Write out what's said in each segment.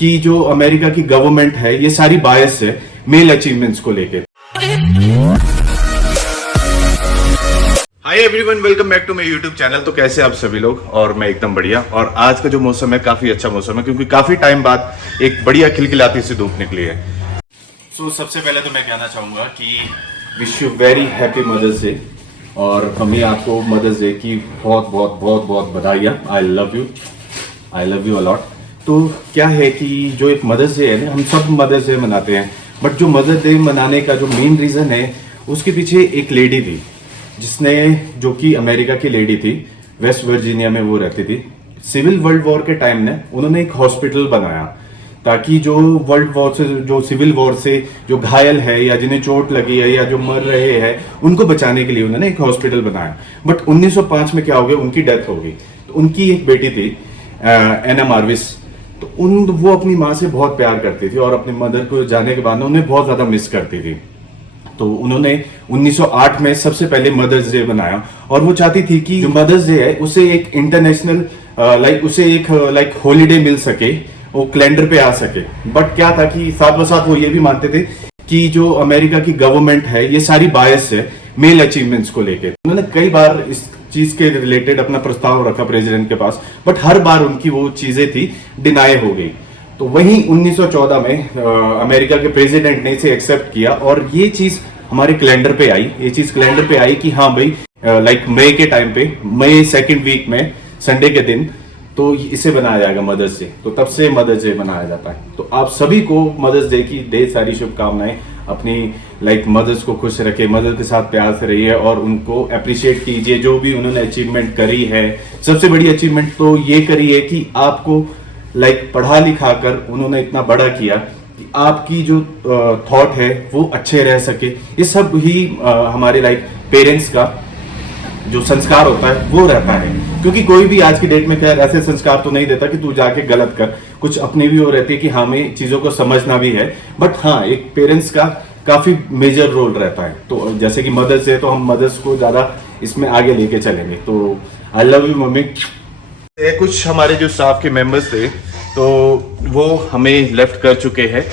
कि जो अमेरिका की गवर्नमेंट है ये सारी बायस है मेल अचीवमेंट्स को लेके। Hi everyone, welcome back to my YouTube channel. तो कैसे आप सभी लोग? और मैं एकदम बढ़िया। और आज का जो मौसम है काफी अच्छा मौसम है क्योंकि काफी टाइम बाद एक बढ़िया खिलखिलाती सी धूप निकली है। तो सबसे पहले तो मैं कहना चाहूंगा कि wish you very happy Mother's Day. और मम्मी आपको मदर्स डे की बहुत बहुत बहुत बहुत बधाइयाँ। I love you a lot. तो क्या है कि जो एक मदर्स डे है ना, हम सब मदर्स डे मनाते हैं, बट जो मदर्स डे मनाने का जो मेन रीज़न है उसके पीछे एक लेडी थी जिसने, जो कि अमेरिका की लेडी थी, वेस्ट वर्जीनिया में वो रहती थी। सिविल वर्ल्ड वॉर के टाइम ने उन्होंने एक हॉस्पिटल बनाया ताकि जो वर्ल्ड वॉर से, जो सिविल वॉर से जो घायल है या जिन्हें चोट लगी है या जो मर रहे हैं उनको बचाने के लिए उन्होंने एक हॉस्पिटल बनाया। बट 1905 में क्या हो गया, उनकी डेथ हो गई। तो उनकी एक बेटी थी एना मार्विस। तो वो अपनी माँ से बहुत प्यार करती थी और अपनी मदर को जाने के बाद उन्हें बहुत ज्यादा मिस करती थी। तो उन्होंने 1908 में सबसे पहले मदर्स डे बनाया और वो चाहती थी कि जो मदर्स डे है उसे एक इंटरनेशनल लाइक हॉलीडे मिल सके, वो कैलेंडर पे आ सके। बट क्या था कि साथ साथ वो ये भी मानते थे कि जो अमेरिका की गवर्नमेंट है ये सारी बायस है मेल अचीवमेंट्स को लेके। उन्होंने कई बार इस चीज के रिलेटेड अपना प्रस्ताव रखा प्रेसिडेंट के पास, बट हर बार उनकी वो चीजें थी डिनाई हो गई। तो वहीं 1914 में अमेरिका के प्रेसिडेंट ने इसे एक्सेप्ट किया और ये चीज हमारे कैलेंडर पे आई। ये चीज कैलेंडर पे आई कि हाँ भाई, लाइक मई के टाइम पे, मई सेकेंड वीक में संडे के दिन तो इसे बनाया जाएगा मदर्स डे। तो तब से मदर्स डे मनाया जाता है। तो आप सभी को मदर्स डे की ढेर सारी शुभकामनाएं। अपनी मदर्स को खुश रखे, मदर के साथ प्यार से रहिए और उनको अप्रिशिएट कीजिए जो भी उन्होंने अचीवमेंट करी है। सबसे बड़ी अचीवमेंट तो ये करी है कि आपको पढ़ा लिखा कर उन्होंने इतना बड़ा किया कि आपकी जो थॉट है वो अच्छे रह सके। ये सब ही हमारे पेरेंट्स का जो संस्कार होता है वो रहता है। क्योंकि कोई भी आज की डेट में खैर ऐसे संस्कार तो नहीं देता कि तू जाके गलत कर। कुछ अपनी भी वो रहती है कि हमें चीजों को समझना भी है, बट हाँ एक पेरेंट्स का काफी मेजर रोल रहता है। तो जैसे कि मदर्स है तो हम मदर्स को ज्यादा इसमें आगे लेके चलेंगे। तो आई लव यू मम्मी। कुछ हमारे जो स्टाफ के मेंबर्स थे तो वो हमें लेफ्ट कर चुके हैं।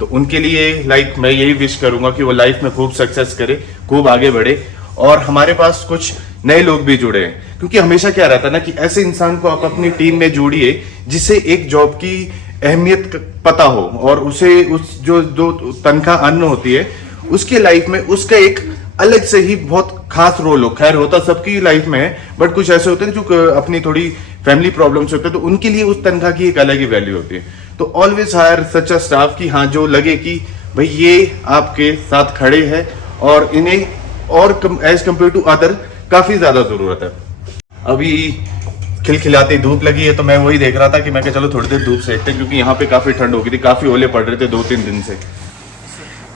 तो उनके लिए मैं यही विश करूंगा कि वो लाइफ में खूब सक्सेस करे, खूब आगे बढ़े। और हमारे पास कुछ नए लोग भी जुड़े हैं क्योंकि हमेशा क्या रहता है ना कि ऐसे इंसान को आप अपनी टीम में जोड़िए जिसे एक जॉब की अहमियत पता हो और उसे उस जो तनख्वाह अन्न होती है उसके लाइफ में उसका एक अलग से ही बहुत खास रोल हो। खैर होता सबकी लाइफ में है, बट कुछ ऐसे होते हैं जो अपनी थोड़ी फैमिली प्रॉब्लम्स होते हैं तो उनके लिए उस तनख्वाह की एक अलग ही वैल्यू होती है। तो always hire such a staff की हाँ जो लगे कि भाई ये आपके साथ खड़े हैं और इन्हें और एज कम्पेयर टू अदर काफी ज्यादा जरूरत है। अभी खिलखिलाती धूप लगी है तो मैं वही देख रहा था कि मैं चलो थोड़ी देर धूप सेकते हैं क्योंकि यहाँ पे काफी ठंड हो गई थी, काफी ओले पड़ रहे थे 2-3 दिन से।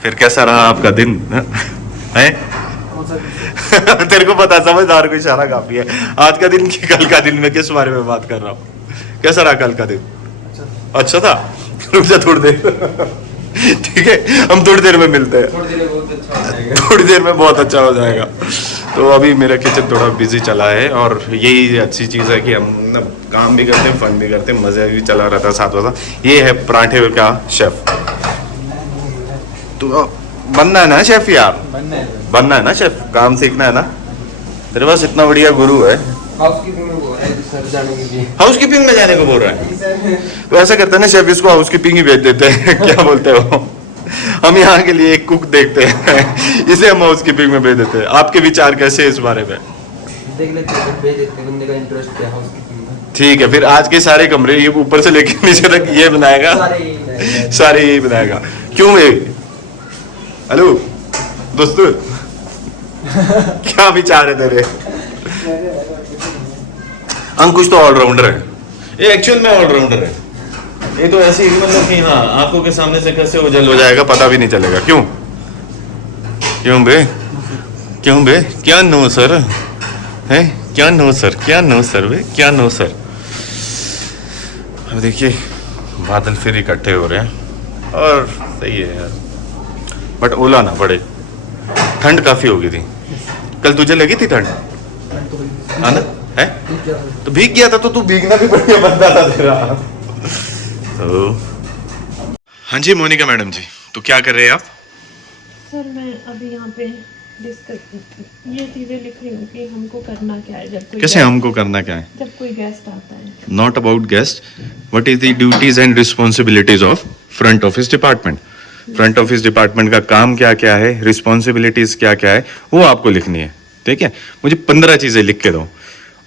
फिर कैसा रहा आपका दिन है? तेरे को पता, समझदार को इशारा काफी है। आज का दिन की कल का दिन में किस बारे में बात कर रहा हूँ? कैसा रहा कल का दिन? अच्छा था। रुक जा थोड़ी देर। ठीक है, हम थोड़ी देर में मिलते हैं। थोड़ी देर में बहुत अच्छा हो जाएगा। तो अभी मेरा किचन थोड़ा बिजी चला है और यही अच्छी चीज़ है कि हम काम भी करते हैं, फन भी करते हैं, मज़ा भी चला रहता है साथ साथ। ये है पराठे का शेफ। तो बनना है ना शेफ यार, बनना है ना शेफ, काम सीखना है ना। तेरे पास इतना बढ़िया गुरु है। हाउसकीपिंग में जाने को बोल रहा है। तो ऐसा करते हैं ना शेफ, इसको हाउसकीपिंग ही भेज देते हैं। क्या बोलते हो? हम यहाँ के लिए एक कुक देखते हैं, इसे हम हाउसकीपिंग में भेज देते हैं। आपके विचार कैसे इस बारे में? देख लेते हैं, भेज देते हैं, बंदे का इंटरेस्ट है हाउसकीपिंग में। ठीक है, फिर आज के सारे कमरे ये ऊपर से लेकर नीचे तक ये बनाएगा, सारे यही बनाएगा। क्यों भाई? हेलो दोस्तों, क्या विचार है तेरे? अंकुश तो ऑलराउंडर है, ये एक्चुअल में ऑलराउंडर है। ये तो ऐसे ही मतलब कि हाँ आंखों के सामने से कैसे उजल हो जाएगा पता भी नहीं चलेगा। क्यों क्यों बे, क्यों बे? क्या नो सर है? क्या नो सर, क्या नो सर बे, क्या नो सर? अब देखिए बादल फिर इकट्ठे हो रहे हैं और सही है यार, बट ओला ना पड़े। ठंड काफी हो गई थी कल, तुझे लगी थी ठंड? हाँ ना? है तो भीग गया था, तो तू भीगना भी बढ़िया बंदा था तेरा। तो हाँ जी मोनिका मैडम जी, तो क्या कर रहे हैं आप? सर मैं अभी यहाँ पे ये चीजें लिख रही हूँ कि हमको करना क्या है जब कोई कैसे हमको करना क्या है? जब कोई गेस्ट आता है। Not about guest, what is the duties and responsibilities of front office department. Front office department का काम क्या क्या है, रिस्पॉन्सिबिलिटीज क्या क्या है, वो आपको लिखनी है। ठीक है, मुझे 15 चीजें लिख के दो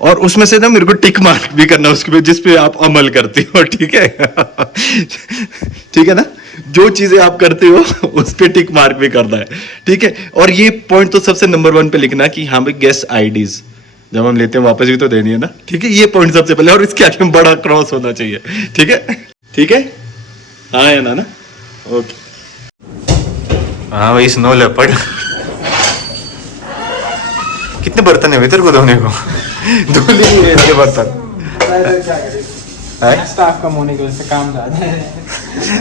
और उसमें से ना मेरे को टिक मार्क भी करना उसके पे जिस पे आप अमल करती हो। ठीक है ठीक है ना, जो चीजें आप करते हो उस पे टिक मार्क भी करना है। ठीक है, और ये पॉइंट तो सबसे नंबर 1 पे लिखना कि हाँ भाई गेस्ट आईडीज जब हम लेते हैं वापस भी तो देनी है ना। ठीक है, ये पॉइंट सबसे पहले, और इसके आगे बड़ा क्रॉस होना चाहिए। ठीक है, ठीक है, हाँ है ना, ओके। हाँ भाई स्नो लेपर्ड। कितने बर्तन है तेरे को धोने को? धो ली नहीं है इसके बर्तन। स्टाफ कम होने की वजह से काम ज्यादा है।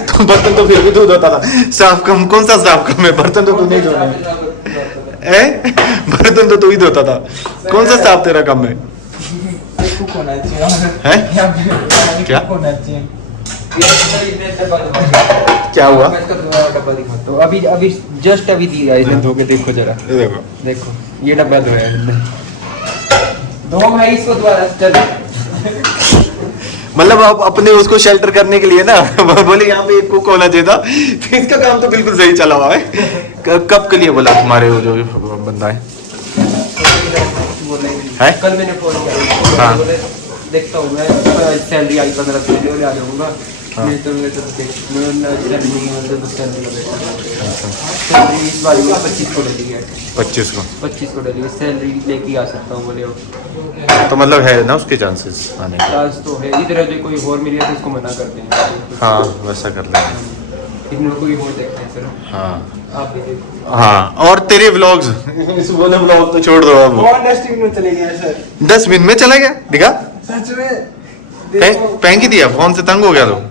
तो बर्तन तो फिर भी तू धोता था। स्टाफ कम, कौन सा स्टाफ कम है? बर्तन तो तू नहीं धोने है, बर्तन तो तू ही धोता था। कौन सा स्टाफ तेरा कम है? होना चाहिए है क्या होना चाहिए। क्या हुआ? तो अभी जस्ट अभी दिया इसने धो के, देखो जरा, ये देखो देखो ये डब्बा धोया है। दो भाई इसको दोबारा चल। मतलब आप अपने उसको शेल्टर करने के लिए ना बोले यहाँ पे एक कुक होना चाहिए था। तो इसका काम तो बिल्कुल सही चला हुआ है। कब के लिए बोला तुम्हारे वो जो बंदा है? कल मैंने फोन किया, हाँ। देखता हूँ मैं, सैलरी आई 1500 आ जाऊंगा। नहीं तो मैं सैलरी इस बार 25 को डली है। 25 को डली है सैलरी, लेके आ सकता हूँ बोले। तो मतलब है ना उसके चांसेस आने के? चांस तो है, इधर जो कोई और मिली है तो उसको मना करते हैं। हाँ वैसा कर लेंगे। इन लोगों को भी और देखते हैं सर। हाँ आप भी देखो। हाँ, और तेरे व्लॉग्स बोले व्लॉग तो छोड़ दो अब। और डस्टबिन में चले गए सर। डस्टबिन में चला गया? दिखा सच में फेंक ही दिया, फोन से तंग हो गया तो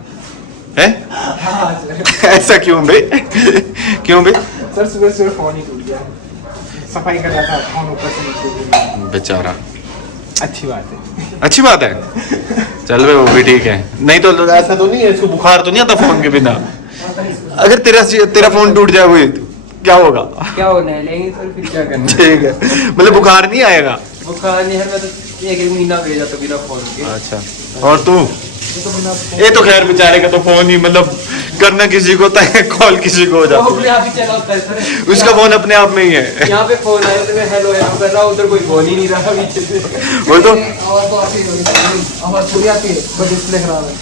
है? हाँ सर। ऐसा क्यों भाई? क्यों भाई? सर सुबह फोन ही टूट गया, सफाई कर रहा था, फोन ऊपर से नीचे गिरा। बेचारा। अच्छी बात है, अच्छी बात है, चल भाई वो भी ठीक है। नहीं तो ऐसा तो नहीं है, इसको बुखार तो नहीं आता फोन के बिना? अगर तेरा फोन टूट जाए हुई तो क्या होगा? क्या होना है, लेंगे सर फिर क्या करना। ठीक है, मतलब बुखार नहीं आएगा? बुखार नहीं है, मैं तो एक महीना भेजा तो बिना फोन के। अच्छा, और तू? ये तो खैर बेचारे का तो फोन ही, मतलब करना किसी को होता है, कॉल किसी को हो जाता है, उसका फोन अपने आप में ही है। यहाँ पे फोन आया तो मैं हेलो हेलो कर रहा हूँ, उधर कोई फोन ही नहीं रहा। वो तो डिस्प्ले खराब है।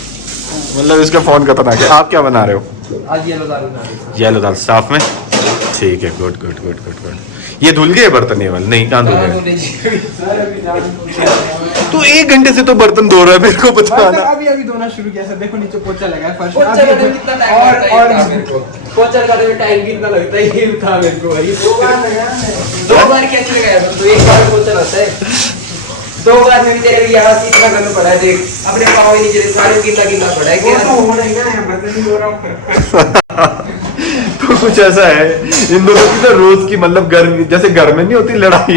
मतलब इसका फोन खतरनाक है। आप क्या बना रहे हो? आज येलो दाल बना रही हूँ। येलो दाल साफ में? ठीक है, good good good good good. ये धुल गए बर्तन? ये वाले नहीं, कहाँ धुल गए? तो 1 घंटे से तो बर्तन धो रहा है, मेरे को बताना। अभी धोना शुरू किया सर, देखो नीचे पोछा लगा है फर्श पोछा लगाने में कितना टाइम लगता है मेरे को? पोछा लगाने में टाइम कितना लगता है ये बता मेरे को भाई। 2 बार कैसे लगाया तो 1 बार में पोछा लगता है? 2 बार में भी तेरे भी यहाँ कितना गंदा पड़ा है, देख अपने पाँव ही नीचे सारे कितना पड़ा है। क्या हो रहा है, बर्तन नहीं धो रहा हूँ। तो कुछ ऐसा है इन दोनों की तो रोज की, मतलब गर्मी जैसे घर में नहीं होती लड़ाई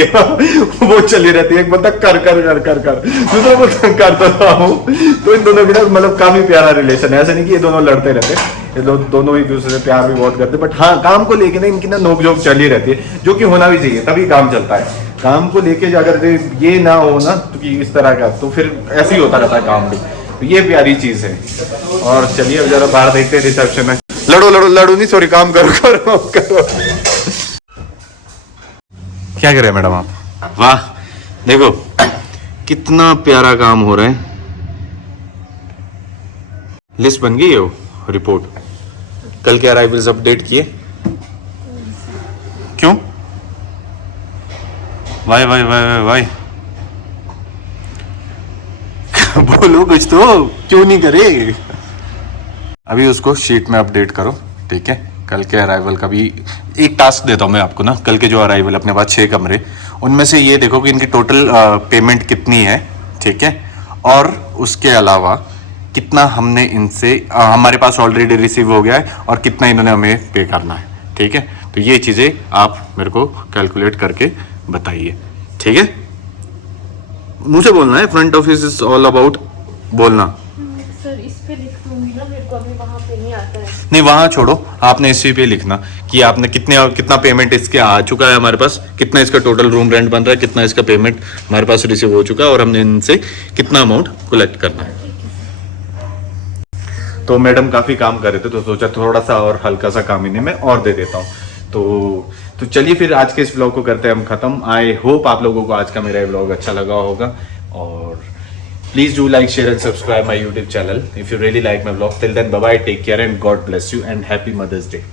वो चली रहती है। एक बंदा कर कर कर कर कर दूसरा बंदा करता रहा हूँ। तो इन दोनों की ना मतलब काफी प्यारा रिलेशन है। ऐसा नहीं कि ये दोनों लड़ते रहते, ये दोनों एक दूसरे से प्यार भी बहुत करते, बट हाँ काम को लेके ना इनकी ना नोकझोंक चली रहती है, जो कि होना भी चाहिए, तभी काम चलता है। काम को लेके अगर ये ना हो ना तो कि इस तरह का, तो फिर ऐसे ही होता रहता है काम भी। तो ये प्यारी चीज है। और चलिए अब जरा बाहर देखते हैं रिसेप्शन में। लड़ो लड़ो लड़ो नहीं, सॉरी, काम करो करो करो। क्या कर रहे हैं मैडम आप? वाह, देखो कितना प्यारा काम हो रहा है। लिस्ट बन गई है वो, रिपोर्ट कल के अराइवल्स अपडेट किए? क्यों? Why why why why why बोलो कुछ तो, क्यों नहीं करे? अभी उसको शीट में अपडेट करो, ठीक है? कल के अराइवल का भी एक टास्क देता हूँ मैं आपको ना। कल के जो अराइवल अपने पास 6 कमरे, उनमें से ये देखो कि इनकी टोटल पेमेंट कितनी है, ठीक है? और उसके अलावा कितना हमने इनसे हमारे पास ऑलरेडी रिसीव हो गया है और कितना इन्होंने हमें पे करना है, ठीक है? तो ये चीज़ें आप मेरे को कैलकुलेट करके बताइए, ठीक है? मुझे बोलना है, front office is all about बोलना। सर इस पे लिख दूंगी ना, मेरे को अभी वहाँ पे नहीं आ आता है। नहीं वहां छोड़ो, आपने इसी पे लिखना कि आपने कितना पेमेंट इसके आ चुका है हमारे पास, कितना इसका टोटल रूम रेंट बन रहा है, कितना इसका पेमेंट हमारे पास रिसीव हो चुका है और हमने इनसे कितना अमाउंट कलेक्ट करना है। तो मैडम काफी काम कर रहे थे तो सोचा थोड़ा सा और हल्का सा काम इन्हें मैं और दे देता हूँ। तो चलिए फिर आज के इस व्लॉग को करते हैं हम खत्म। आई होप आप लोगों को आज का मेरा व्लॉग अच्छा लगा होगा और please do like, share and subscribe my YouTube channel if you really like my vlog. Till then, bye bye, take care and God bless you and happy Mother's Day.